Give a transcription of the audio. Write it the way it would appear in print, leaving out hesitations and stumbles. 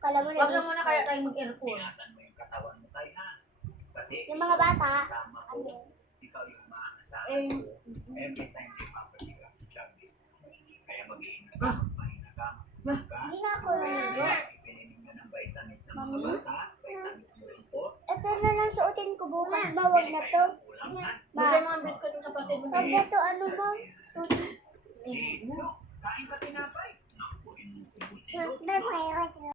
Kala mo Wag na na muna kaya tayo mag-aircon. Ingatan mo yung katawan mo tayo ha. Kasi Yung mga bata, kasama ko, ano? ikaw yung maaasahan Eh, ko. Every time may papatika sa Chubby. Kaya mag-iingat ka, magpahinga ka. Hindi na ako naligo. Ipininim mo ng vitamins ng mga Mami? bata. Vitamins mo rin po. Ito na lang suotin ko bukas, ma. Wag na to. Ulam ha. Ma, bigyan mo ang biscuit ng kapatid mo. wag na to, ano ma? Si, kain ka tinapay. Naku, inuubusin Wag na tayo.